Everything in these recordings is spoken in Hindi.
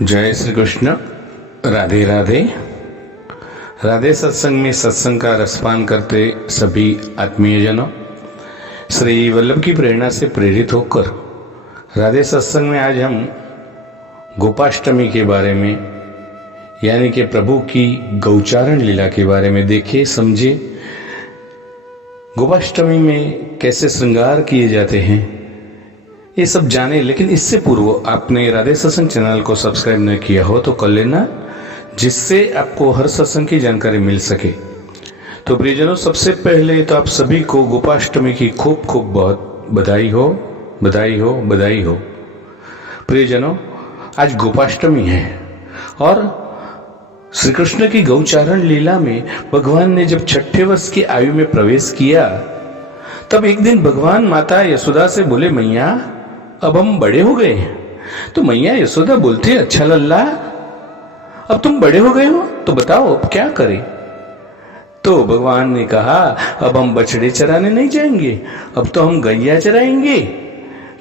जय श्री कृष्ण। राधे राधे। राधे सत्संग में सत्संग का रसपान करते सभी आत्मीयजनों, श्री वल्लभ की प्रेरणा से प्रेरित होकर राधे सत्संग में आज हम गोपाष्टमी के बारे में यानी कि प्रभु की गौचारण लीला के बारे में देखे समझे। गोपाष्टमी में कैसे श्रृंगार किए जाते हैं ये सब जाने, लेकिन इससे पूर्व आपने राधे सत्संग चैनल को सब्सक्राइब नहीं किया हो तो कर लेना, जिससे आपको हर सत्संग की जानकारी मिल सके। तो प्रियजनों, सबसे पहले तो आप सभी को गोपाष्टमी की खूब खूब बहुत बधाई हो, बधाई हो, बधाई हो। प्रियजनों, आज गोपाष्टमी है और श्री कृष्ण की गौचारण लीला में भगवान ने जब 6ठे वर्ष की आयु में प्रवेश किया, तब एक दिन भगवान माता यशोदा से बोले, मैया अब हम बड़े हो गए हैं। तो मैया यशोदा बोलती, अच्छा लल्ला, अब तुम बड़े हो गए हो तो बताओ अब क्या करें। तो भगवान ने कहा, अब हम बछड़े चराने नहीं जाएंगे, अब तो हम गैया चराएंगे।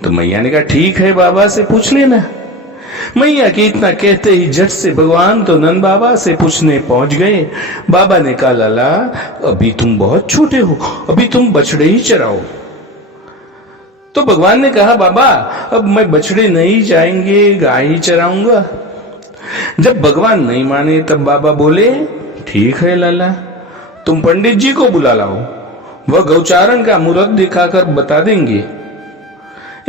तो मैया ने कहा, ठीक है, बाबा से पूछ लेना। मैया के इतना कहते ही झट से भगवान तो नंद बाबा से पूछने पहुंच गए। बाबा ने कहा, लाला अभी तुम बहुत छोटे हो, अभी तुम बछड़े ही चराओ। तो भगवान ने कहा, बाबा अब मैं बछड़े नहीं जाएंगे, गाय ही चराऊंगा। जब भगवान नहीं माने तब बाबा बोले, ठीक है लाला, तुम पंडित जी को बुला लाओ, वह गौचारण का मुहूर्त दिखाकर बता देंगे।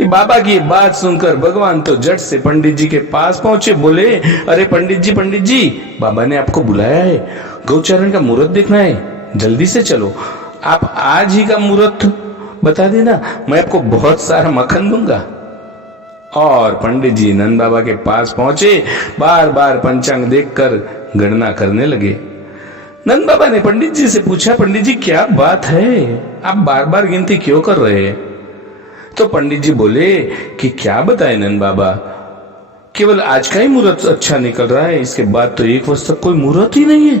बाबा की बात सुनकर भगवान तो झट से पंडित जी के पास पहुंचे। बोले, अरे पंडित जी, बाबा ने आपको बुलाया है, गौचारण का मुहूर्त देखना है, जल्दी से चलो। आप आज ही का मुहूर्त बता देना, मैं आपको बहुत सारा मक्खन दूंगा। और पंडित जी नंद बाबा के पास पहुंचे, बार बार पंचांग देखकर गणना करने लगे। नंद बाबा ने पंडित जी से पूछा, पंडित जी क्या बात है, आप बार बार गिनती क्यों कर रहे हैं? तो पंडित जी बोले कि क्या बताए नंद बाबा, केवल आज का ही मुहूर्त अच्छा निकल रहा है, इसके बाद तो एक वर्ष तक कोई मुहूर्त ही नहीं है।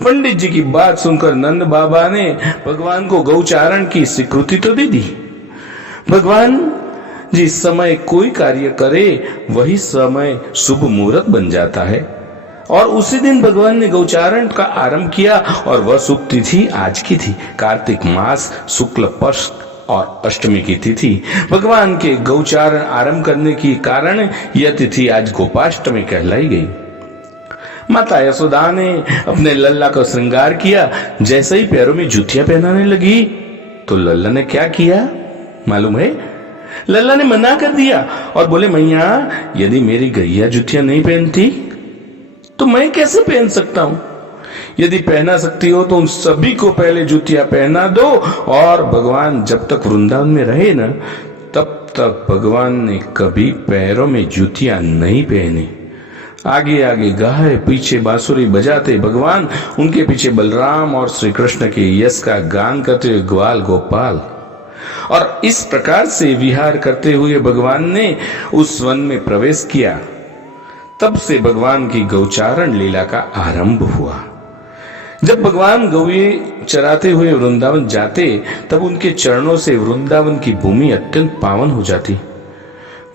पंडित जी की बात सुनकर नंद बाबा ने भगवान को गौचारण की स्वीकृति तो दे दी। भगवान जिस समय कोई कार्य करे वही समय शुभ मुहूर्त बन जाता है, और उसी दिन भगवान ने गौचारण का आरंभ किया और वह शुभ तिथि आज की थी, कार्तिक मास शुक्ल पक्ष और अष्टमी की तिथि। भगवान के गौचारण आरंभ करने की कारण यह तिथि आज गोपाष्टमी कहलाई गई। माता यशोदा ने अपने लल्ला को श्रृंगार किया। जैसे ही पैरों में जूतियां पहनाने लगी तो लल्ला ने क्या किया मालूम है? लल्ला ने मना कर दिया और बोले, मैया यदि मेरी गैया जूतियां नहीं पहनती तो मैं कैसे पहन सकता हूं? यदि पहना सकती हो तो उन सभी को पहले जूतियां पहना दो। और भगवान जब तक वृंदावन में रहे ना, तब तक भगवान ने कभी पैरों में जूतियां नहीं पहनी। आगे आगे गाय, पीछे बांसुरी बजाते भगवान, उनके पीछे बलराम और श्री कृष्ण के यश का गान करते हुए ग्वाल गोपाल। और इस प्रकार से विहार करते हुए भगवान ने उस वन में प्रवेश किया। तब से भगवान की गौचारण लीला का आरंभ हुआ। जब भगवान गौए चराते हुए वृंदावन जाते, तब उनके चरणों से वृंदावन की भूमि अत्यंत पावन हो जाती।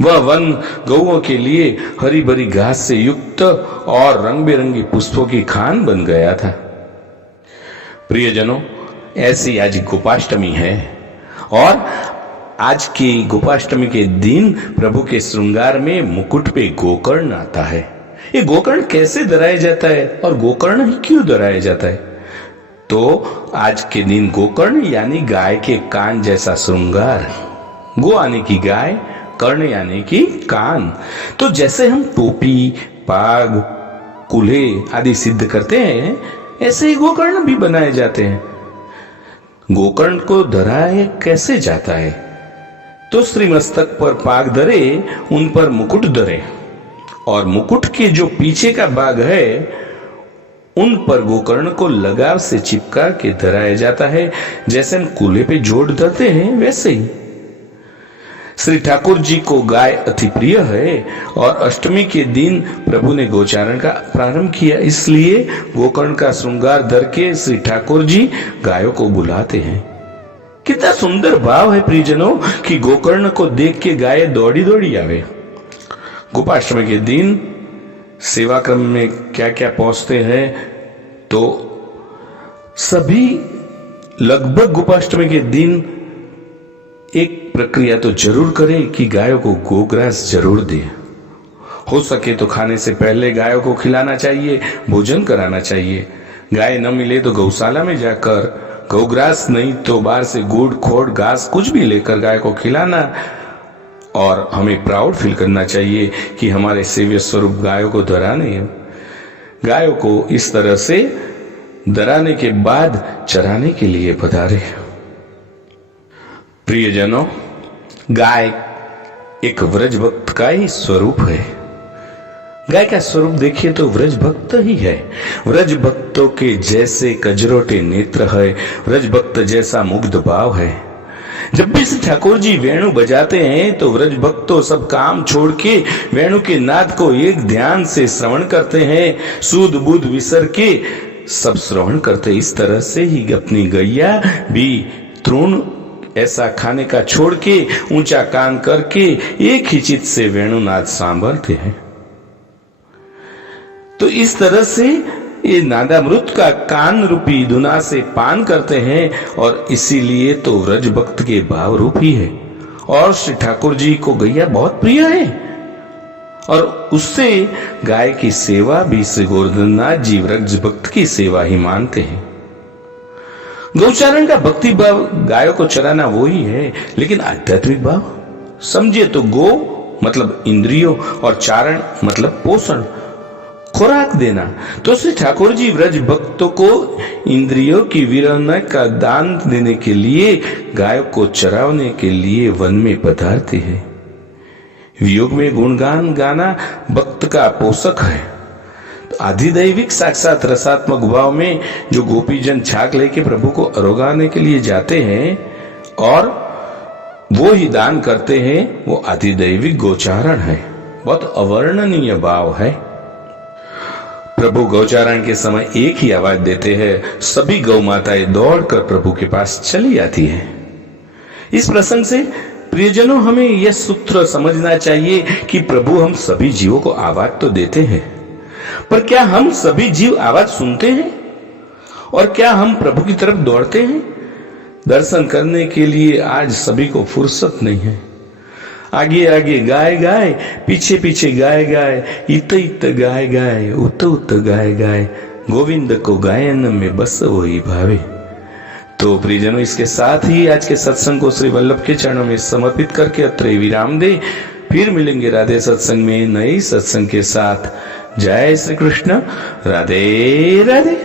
वह वन गौओं के लिए हरी भरी घास से युक्त और रंग बिरंगी पुष्पों की खान बन गया था। प्रियजनों, ऐसी आज गोपाष्टमी है और आज की गोपाष्टमी के दिन प्रभु के श्रृंगार में मुकुट पे गोकर्ण आता है। ये गोकर्ण कैसे धराया जाता है और गोकर्ण ही क्यों धराया जाता है? तो आज के दिन गोकर्ण यानी गाय के कान जैसा श्रृंगार, गो यानी की गाय, कर्ण यानी कि कान। तो जैसे हम टोपी, पाग, कुल्हे आदि सिद्ध करते हैं, ऐसे ही गोकर्ण भी बनाए जाते हैं। गोकर्ण को धराया कैसे जाता है? तो श्रीमस्तक पर पाग धरे, उन पर मुकुट धरे, और मुकुट के जो पीछे का भाग है उन पर गोकर्ण को लगाव से चिपका के धराया जाता है। जैसे हम कुल्हे पे जोड़ धरते हैं वैसे ही। श्री ठाकुर जी को गाय अति प्रिय है और अष्टमी के दिन प्रभु ने गोचारण का प्रारंभ किया, इसलिए गोकर्ण का श्रृंगार धर के श्री ठाकुर जी गायों को बुलाते हैं। कितना सुंदर भाव है प्रियजनों कि गोकर्ण को देख के गाय दौड़ी दौड़ी आवे। गोपाष्टमी के दिन सेवा क्रम में क्या क्या पहुंचते हैं, तो सभी लगभग गोपाष्टमी के दिन एक प्रक्रिया तो जरूर करें कि गायों को गोग्रास जरूर दें। हो सके तो खाने से पहले गायों को खिलाना चाहिए, भोजन कराना चाहिए। गाय न मिले तो गौशाला में जाकर गौग्रास नहीं तो बाहर से गुड़ खोड़ घास कुछ भी लेकर गाय को खिलाना। और हमें प्राउड फील करना चाहिए कि हमारे सेव्य स्वरूप गायों को धराने हैं। गायों को इस तरह से धराने के बाद चराने के लिए पधारे। प्रियजनों, गाय एक व्रज भक्त का ही स्वरूप है। गाय का स्वरूप देखिए तो व्रज भक्त ही है। व्रज भक्तों के जैसे कजरोटे नेत्र है, व्रज भक्त जैसा मुग्ध भाव है। जब भी श्री ठाकुर जी वेणु बजाते हैं तो व्रज भक्तों सब काम छोड़ के वेणु के नाद को एक ध्यान से श्रवण करते हैं। सूद बूद विसर के सब श्रवण करते। इस तरह से ही अपनी गैया भी तृण ऐसा खाने का छोड़ के ऊंचा कान करके एक ही चित से वेणुनाद सांभरते हैं। तो इस तरह से ये नादामृत का कान रूपी धुना से पान करते हैं और इसीलिए तो व्रज भक्त के भाव रूप ही है। और श्री ठाकुर जी को गैया बहुत प्रिय है और उससे गाय की सेवा भी श्री गोवर्धननाथ जी व्रज भक्त की सेवा ही मानते हैं। गौचारण का भक्ति भाव गायों को चराना वो ही है, लेकिन आध्यात्मिक भाव समझिए तो गो मतलब इंद्रियों और चारण मतलब पोषण, खुराक देना। तो श्री ठाकुर जी व्रज भक्तों को इंद्रियों की विरहना का दान देने के लिए गायों को चराने के लिए वन में पधारते हैं। वियोग में गुणगान गाना भक्त का पोषक है। तो आधिदैविक साक्षात रसात्मक भाव में जो गोपीजन छाक लेके प्रभु को अरोगाने के लिए जाते हैं और वो ही दान करते हैं, वो आधिदैविक गोचारण है। बहुत अवर्णनीय भाव है। प्रभु गौचारण के समय एक ही आवाज देते हैं, सभी गौ माताएं दौड़कर प्रभु के पास चली आती हैं। इस प्रसंग से प्रियजनों हमें यह सूत्र समझना चाहिए कि प्रभु हम सभी जीवों को आवाज तो देते हैं, पर क्या हम सभी जीव आवाज सुनते हैं? और क्या हम प्रभु की तरफ दौड़ते हैं? दर्शन करने के लिए आज सभी को फुर्सत नहीं है। आगे आगे गाय गाय, पीछे पीछे गाय गाय, इत इत गाय गाय, उत उत गाय गाय, गोविंद को गायन में बस वही भावे। तो प्रियजनों, इसके साथ ही आज के सत्संग को श्री वल्लभ के चरणों में समर्पित करके अत्र विराम दे। फिर मिलेंगे राधे सत्संग में नई सत्संग के साथ। जय श्री कृष्ण। राधे राधे।